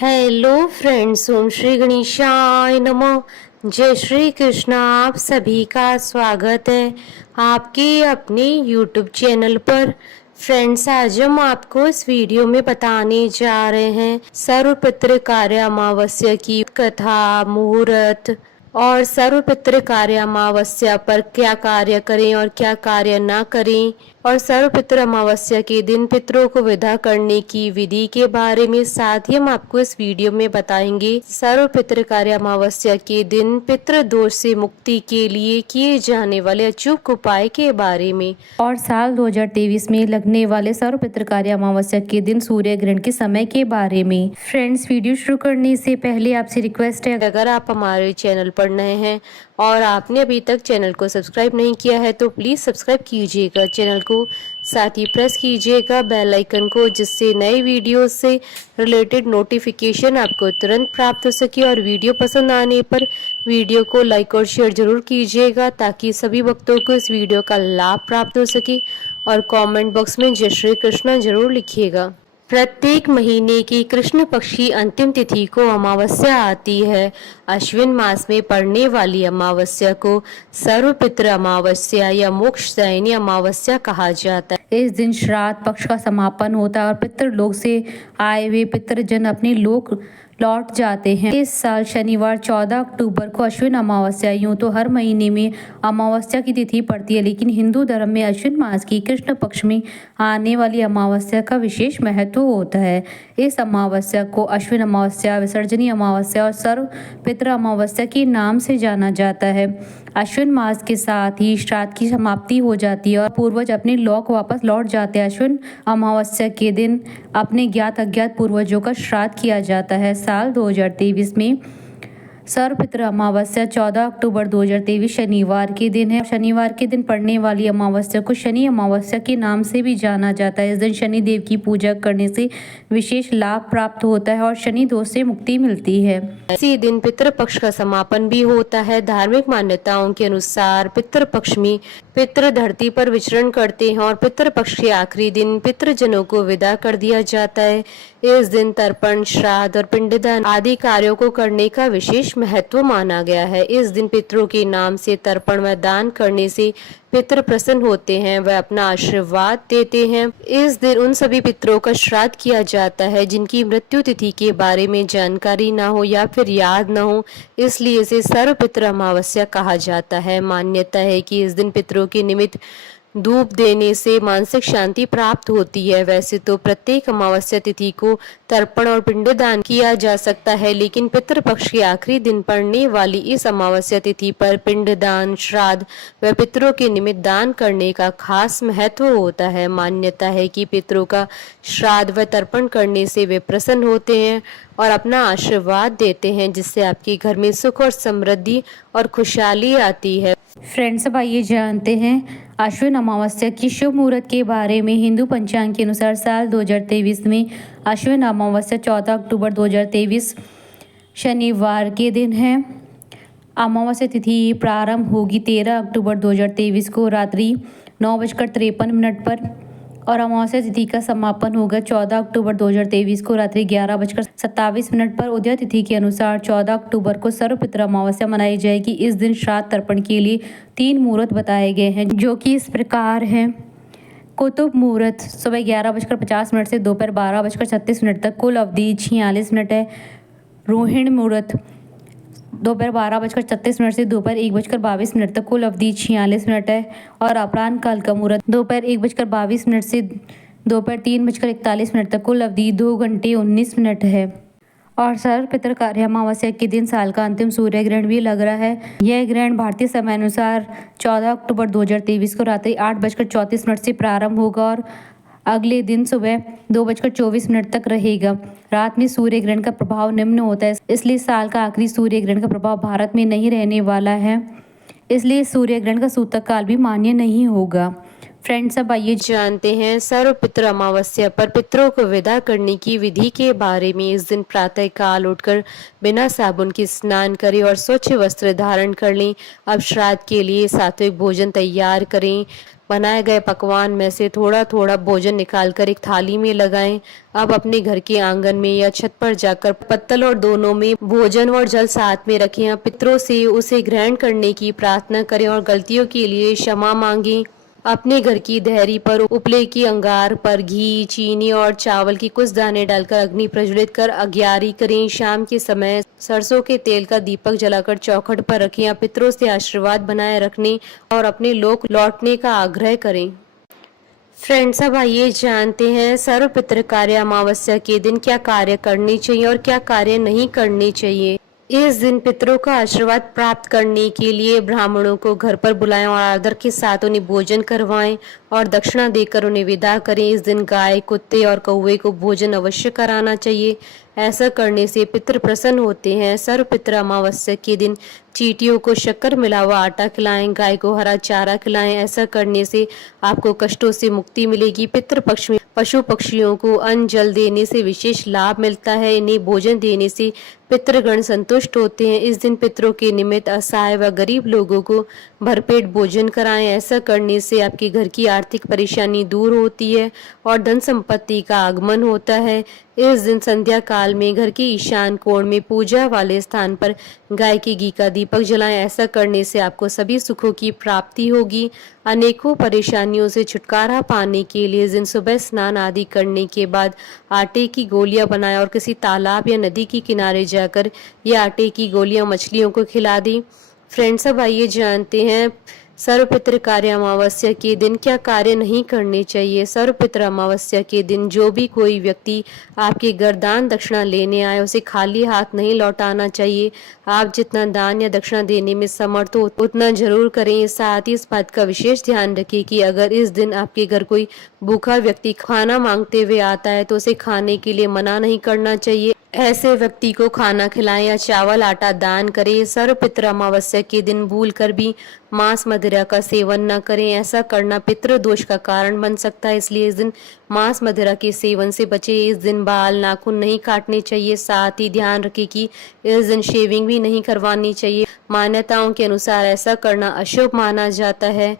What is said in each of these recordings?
Hello friends, ओम श्री गणेशाय नमः। जय श्री कृष्णा। आप सभी का स्वागत है आपके अपने यूट्यूब चैनल पर। फ्रेंड्स, आज हम आपको इस वीडियो में बताने जा रहे हैं सर्वपितृ कार्य अमावस्या की कथा, मुहूर्त और सर्वपितृ कार्य अमावस्या पर क्या कार्य करें और क्या कार्य ना करें, और सर्वपितृ अमावस्या के दिन पितरों को विदा करने की विधि के बारे में। साथ ही हम आपको इस वीडियो में बताएंगे सर्वपितृ कार्य अमावस्या के दिन पितृ दोष से मुक्ति के लिए किए जाने वाले अचूक उपाय के बारे में, और साल 2023 में लगने वाले सर्वपितृ कार्य अमावस्या के दिन सूर्य ग्रहण के समय के बारे में। फ्रेंड्स, वीडियो शुरू करने से पहले आपसे रिक्वेस्ट है, अगर आप हमारे चैनल पर नए हैं और आपने अभी तक चैनल को सब्सक्राइब नहीं किया है तो प्लीज़ सब्सक्राइब कीजिएगा चैनल को। साथ ही प्रेस कीजिएगा बेल आइकन को, जिससे नए वीडियो से रिलेटेड नोटिफिकेशन आपको तुरंत प्राप्त हो सके। और वीडियो पसंद आने पर वीडियो को लाइक और शेयर जरूर कीजिएगा, ताकि सभी भक्तों को इस वीडियो का लाभ प्राप्त हो सके। और कमेंट बॉक्स में जय श्री कृष्णा जरूर लिखिएगा। प्रत्येक महीने की कृष्ण पक्ष की अंतिम तिथि को अमावस्या आती है। अश्विन मास में पड़ने वाली अमावस्या को सर्वपितृ अमावस्या या मोक्षदायिनी अमावस्या कहा जाता है। इस दिन श्राद्ध पक्ष का समापन होता है और पितृलोक से आए हुए पितृजन अपने लोक लौट जाते हैं। इस साल शनिवार 14 अक्टूबर को अश्विन अमावस्या, यूं तो हर महीने में अमावस्या की तिथि पड़ती है, लेकिन हिंदू धर्म में अश्विन मास की कृष्ण पक्ष में आने वाली अमावस्या का विशेष महत्व होता है। इस अमावस्या को अश्विन अमावस्या, विसर्जनी अमावस्या और सर्व पितृ अमावस्या के नाम से जाना जाता है। अश्विन मास के साथ ही श्राद्ध की समाप्ति हो जाती है और पूर्वज अपने लोक वापस लौट जाते हैं। अश्विन अमावस्या के दिन अपने ज्ञात अज्ञात पूर्वजों का श्राद्ध किया जाता है। साल 2023 में सर्वपितृ अमावस्या 14 अक्टूबर 2023 शनिवार के दिन है। शनिवार के दिन पड़ने वाली अमावस्या को शनि अमावस्या के नाम से भी जाना जाता है। इस दिन शनि देव की पूजा करने से विशेष लाभ प्राप्त होता है और शनि दोष से मुक्ति मिलती है। इसी दिन पितृपक्ष का समापन भी होता है। धार्मिक मान्यताओं के अनुसार पितृपक्ष में पितृ धरती पर विचरण करते हैं और पितृपक्ष के आखिरी दिन पितृजनों को विदा कर दिया जाता है। इस दिन तर्पण, श्राद्ध और पिंडदान आदि कार्यों को करने का विशेष महत्व माना गया है। इस दिन पितरों के नाम से तर्पण व दान करने से पितृ प्रसन्न होते हैं, वह अपना आशीर्वाद देते हैं। इस दिन उन सभी पितरों का श्राद्ध किया जाता है जिनकी मृत्यु तिथि के बारे में जानकारी ना हो या फिर याद ना हो, इसलिए इसे सर्वपितृ अमावस्या कहा जाता है। मान्यता है कि इस दिन पितरों के निमित्त धूप देने से मानसिक शांति प्राप्त होती है। वैसे तो प्रत्येक अमावस्या तिथि को तर्पण और पिंडदान किया जा सकता है, लेकिन पितृपक्ष के आखिरी दिन पड़ने वाली इस अमावस्या तिथि पर पिंडदान, श्राद्ध व पितरों के निमित्त दान करने का खास महत्व होता है। मान्यता है कि पितरों का श्राद्ध व तर्पण करने से वे प्रसन्न होते हैं और अपना आशीर्वाद देते हैं, जिससे आपके घर में सुख और समृद्धि और खुशहाली आती है। फ्रेंड्स, अब आइए जानते हैं अश्विन अमावस्या की शुभ मुहूर्त के बारे में। हिंदू पंचांग के अनुसार साल 2023 में अश्विन अमावस्या 14 अक्टूबर 2023 शनिवार के दिन है। अमावस्या तिथि प्रारंभ होगी 13 अक्टूबर 2023 को रात्रि 9:53 पर और अमावस्या तिथि का समापन होगा 14 अक्टूबर 2023 को रात्रि 11:27 पर। उदय तिथि के अनुसार 14 अक्टूबर को सर्वपितृ अमावस्या मनाई जाएगी। इस दिन श्राद्ध तर्पण के लिए 3 मुहूर्त बताए गए हैं, जो कि इस प्रकार हैं। कुतुब मुहूर्त सुबह 11:50 से दोपहर 12:36 तक, कुल अवधि 46 मिनट है। रोहिणी मुहूर्त दोपहर 12:36 से दोपहर 1:22 तक, कुल अवधि 46 मिनट है। और अपराह्न काल का मुहूर्त दोपहर 1:22 से दोपहर 3:41 तक, कुल अवधि 2 घंटे 19 मिनट है। और सर्वपितृ कार्य अमावस्या के दिन साल का अंतिम सूर्य ग्रहण भी लग रहा है। यह ग्रहण भारतीय समय अनुसार 14 अक्टूबर 2023 को रात्रि 8:34 से प्रारंभ होगा और अगले दिन सुबह 2:24 तक रहेगा। रात में सूर्य ग्रहण का प्रभाव निम्न होता है, इसलिए साल का आखिरी सूर्य ग्रहण का प्रभाव भारत में नहीं रहने वाला है, इसलिए सूर्य ग्रहण का सूतक काल भी मान्य नहीं होगा। फ्रेंड्स, अब आइए जानते हैं सर्वपितृ अमावस्या पर पितरों को विदा करने की विधि के बारे में। इस दिन प्रातः काल उठकर बिना साबुन के स्नान करें और स्वच्छ वस्त्र धारण कर लें। अब श्राद्ध के लिए सात्विक भोजन तैयार करें। बनाए गए पकवान में से थोड़ा थोड़ा भोजन निकालकर एक थाली में लगाएं। अब अपने घर के आंगन में या छत पर जाकर पत्तल और दोनों में भोजन और जल साथ में रखें। पितरों से उसे ग्रहण करने की प्रार्थना करें और गलतियों के लिए क्षमा मांगें। अपने घर की देहरी पर उपले की अंगार पर घी, चीनी और चावल की कुछ दाने डालकर अग्नि प्रज्वलित कर अग्यारी करें। शाम के समय सरसों के तेल का दीपक जलाकर चौखट पर रखें या पितरों से आशीर्वाद बनाए रखने और अपने लोक लौटने का आग्रह करें। फ्रेंड्स, अब आइए जानते हैं सर्व पितृ कार्य अमावस्या के दिन क्या कार्य करने चाहिए और क्या कार्य नहीं करने चाहिए। इस दिन पितरों का आशीर्वाद प्राप्त करने के लिए ब्राह्मणों को घर पर बुलाएं और आदर के साथ उन्हें भोजन करवाएं और दक्षिणा देकर उन्हें विदा करें। इस दिन गाय, कुत्ते और कौवे को भोजन अवश्य कराना चाहिए। ऐसा करने से पितृ प्रसन्न होते हैं। सर्व पितृ अमावस्या के दिन चींटियों को शक्कर मिला हुआ आटा खिलाएं, गाय को हरा चारा खिलाएं। ऐसा करने से आपको कष्टों से मुक्ति मिलेगी। पितृ पक्ष में पशु पक्षियों को अन्न जल देने से विशेष लाभ मिलता है। इन्हें भोजन देने से पितृगण संतुष्ट होते हैं। इस दिन पितरों के निमित्त असहाय व गरीब लोगों को भरपेट भोजन कराएं। ऐसा करने से आपके घर की आर्थिक परेशानी दूर होती है और धन संपत्ति का आगमन होता है। इस दिन संध्या काल में घर के ईशान कोण में पूजा वाले स्थान पर गाय के घी का दीपक जलाएं। ऐसा करने से आपको सभी सुखों की प्राप्ति होगी। अनेकों परेशानियों से छुटकारा पाने के लिए इस दिन सुबह स्नान आदि करने के बाद आटे की गोलियां बनाएं और किसी तालाब या नदी के किनारे जाकर ये आटे की गोलियां मछलियों को खिला दें। फ्रेंड्स, अब आइए जानते हैं सर्व पितृ कार्य अमावस्या के दिन क्या कार्य नहीं करने चाहिए। सर्व पितृ अमावस्या के दिन जो भी कोई व्यक्ति आपके घर दान दक्षिणा लेने आए उसे खाली हाथ नहीं लौटाना चाहिए। आप जितना दान या दक्षिणा देने में समर्थ हो उतना जरूर करें। साथ ही इस बात का विशेष ध्यान रखें कि अगर इस दिन आपके घर कोई भूखा व्यक्ति खाना मांगते हुए आता है तो उसे खाने के लिए मना नहीं करना चाहिए। ऐसे व्यक्ति को खाना खिलाएं या चावल आटा दान करें। सर्व पितृ अमावस्या के दिन भूल कर भी मांस मदिरा का सेवन न करें। ऐसा करना पितृ दोष का कारण बन सकता है, इसलिए इस दिन मांस मदिरा के सेवन से बचे। इस दिन बाल नाखून नहीं काटने चाहिए। साथ ही ध्यान रखें कि इस दिन शेविंग भी नहीं करवानी चाहिए। मान्यताओं के अनुसार ऐसा करना अशुभ माना जाता है।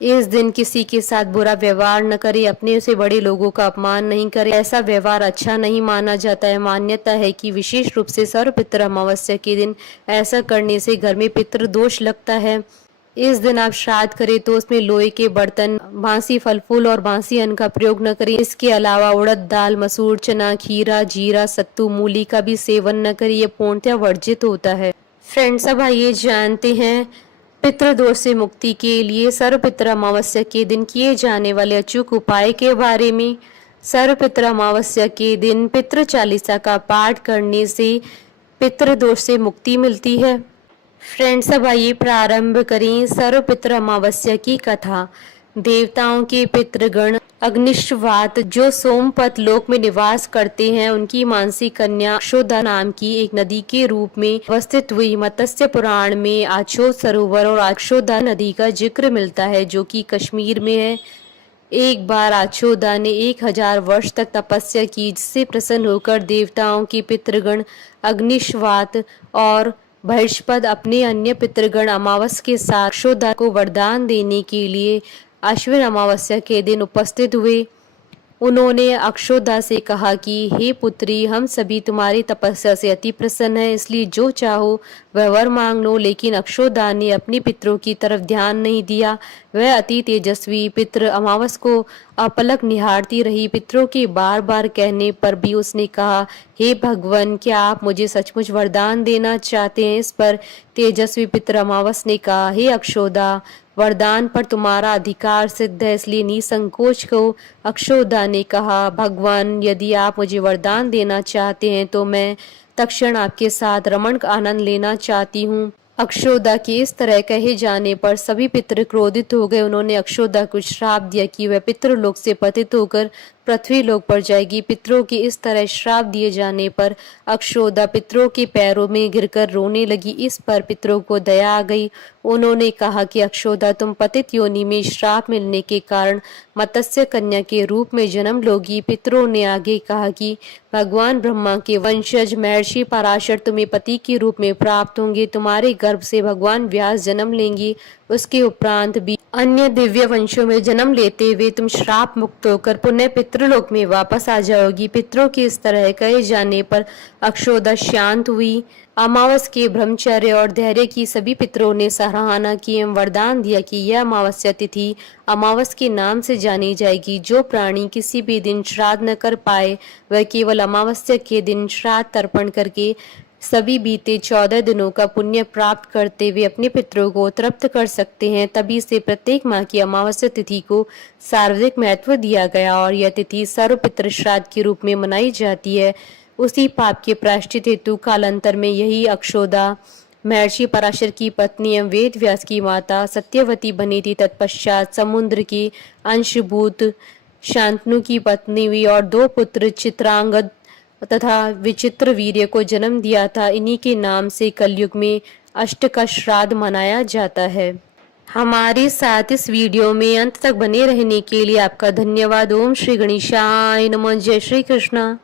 इस दिन किसी के साथ बुरा व्यवहार न करें, अपने से बड़े लोगों का अपमान नहीं करें। ऐसा व्यवहार अच्छा नहीं माना जाता है। मान्यता है कि विशेष रूप से सर्व पितृ अमावस्या के दिन ऐसा करने से घर में पितृ दोष लगता है। इस दिन आप श्राद्ध करें तो उसमें लोहे के बर्तन, बांसी फल फूल और बांसी अन्न का प्रयोग न करें। इसके अलावा उड़द दाल, मसूर, चना, खीरा, जीरा, सत्तू, मूली का भी सेवन न करें। यह पूर्णतः वर्जित होता है। फ्रेंड्स, अब आइए जानते हैं पितृदोष से मुक्ति के लिए सर्व पितृ अमावस्या के दिन किए जाने वाले अचूक उपाय के बारे में। सर्व पितृ अमावस्या के दिन पितृ चालीसा का पाठ करने से पितृदोष से मुक्ति मिलती है। फ्रेंड्स, अब आइए प्रारंभ करें सर्व पितृ अमावस्या की कथा। देवताओं के पितृगण अग्निश्वात जो सोमपत लोक में निवास करते हैं, उनकी मानसी कन्या अक्षोदा नाम की एक नदी के रूप में अवस्थित हुई। मत्स्य पुराण में आछोद सरोवर और अक्षोदा नदी का जिक्र मिलता है जो कि कश्मीर में है। एक बार आछोदा ने 1000 वर्ष तक तपस्या की, जिससे प्रसन्न होकर देवताओं के पितृगण अग्निश्वात और बृहस्पति अपने अन्य पितृगण अमावस के साथ अक्षोदा को वरदान देने के लिए आश्विन अमावस्या के दिन उपस्थित हुए। उन्होंने अक्षोदा से कहा कि हे पुत्री, हम सभी तुम्हारी तपस्या से अति प्रसन्न हैं, इसलिए जो चाहो वह वर मांग लो। लेकिन अक्षोदा ने अपने पितरों की तरफ ध्यान नहीं दिया। वह अति तेजस्वी पितृ अमावस को अपलक निहारती रही। पितरों के बार बार कहने पर भी उसने कहा, हे भगवान, क्या आप मुझे सचमुच वरदान देना चाहते हैं? इस पर तेजस्वी पितृ अमावस ने कहा, हे अक्षोदा, वरदान पर तुम्हारा अधिकार सिद्ध है, इसलिए निसंकोच कहो। अक्षोदा ने कहा, भगवान, यदि आप मुझे वरदान देना चाहते हैं तो मैं तत्क्षण आपके साथ रमण का आनंद लेना चाहती हूँ। अक्षोदा के इस तरह कहे जाने पर सभी पितृ क्रोधित हो गए। उन्होंने अक्षोदा को श्राप दिया कि वह पितृलोक से पतित होकर पृथ्वी लोक पर जाएगी। पितरों के इस तरह श्राप दिए जाने पर अक्षोदा पितरों के पैरों में गिरकर रोने लगी। इस पर पितरों को दया आ गई। उन्होंने कहा कि अक्षोदा, तुम पतित योनि में श्राप मिलने के कारण मत्स्य कन्या के रूप में जन्म लोगी। पितरों ने आगे कहा कि भगवान ब्रह्मा के वंशज महर्षि पराशर तुम्हें पति के रूप में प्राप्त होंगे। तुम्हारे गर्भ से भगवान व्यास जन्म लेंगे उसके उपरांत भी अन्य दिव्य वंशों में जन्म लेते हुए तुम श्राप मुक्त होकर पुनः पितृलोक में वापस आ जाओगी। पितरों के इस तरह कहे जाने पर अक्षोदा शांत हुई। अमावस के ब्रह्मचर्य और धैर्य की सभी पितरों ने सराहना की एवं वरदान दिया कि यह अमावस्या तिथि अमावस के नाम से जानी जाएगी। जो प्राणी किसी भी दिन श्राद्ध न कर पाए वह केवल अमावस्या के दिन श्राद्ध तर्पण करके सभी बीते 14 दिनों का पुण्य प्राप्त करते हुए अपने पितरों को तृप्त कर सकते हैं। तभी से प्रत्येक माह की अमावस्या तिथि को सार्वजनिक महत्व दिया गया और यह तिथि सर्व पितृ श्राद्ध के रूप में मनाई जाती है। उसी पाप के प्रायश्चित हेतु कालांतर में यही अक्षोदा महर्षि पराशर की पत्नी एवं वेद व्यास की माता सत्यवती बनी थी। तत्पश्चात समुद्र की अंशभूत शांतनु की पत्नी हुई और 2 पुत्र चित्रांगद तथा विचित्र वीर्य को जन्म दिया था। इन्हीं के नाम से कलयुग में अष्ट का श्राद्ध मनाया जाता है। हमारे साथ इस वीडियो में अंत तक बने रहने के लिए आपका धन्यवाद। ओम श्री गणेशाय नमः। जय श्री कृष्णा।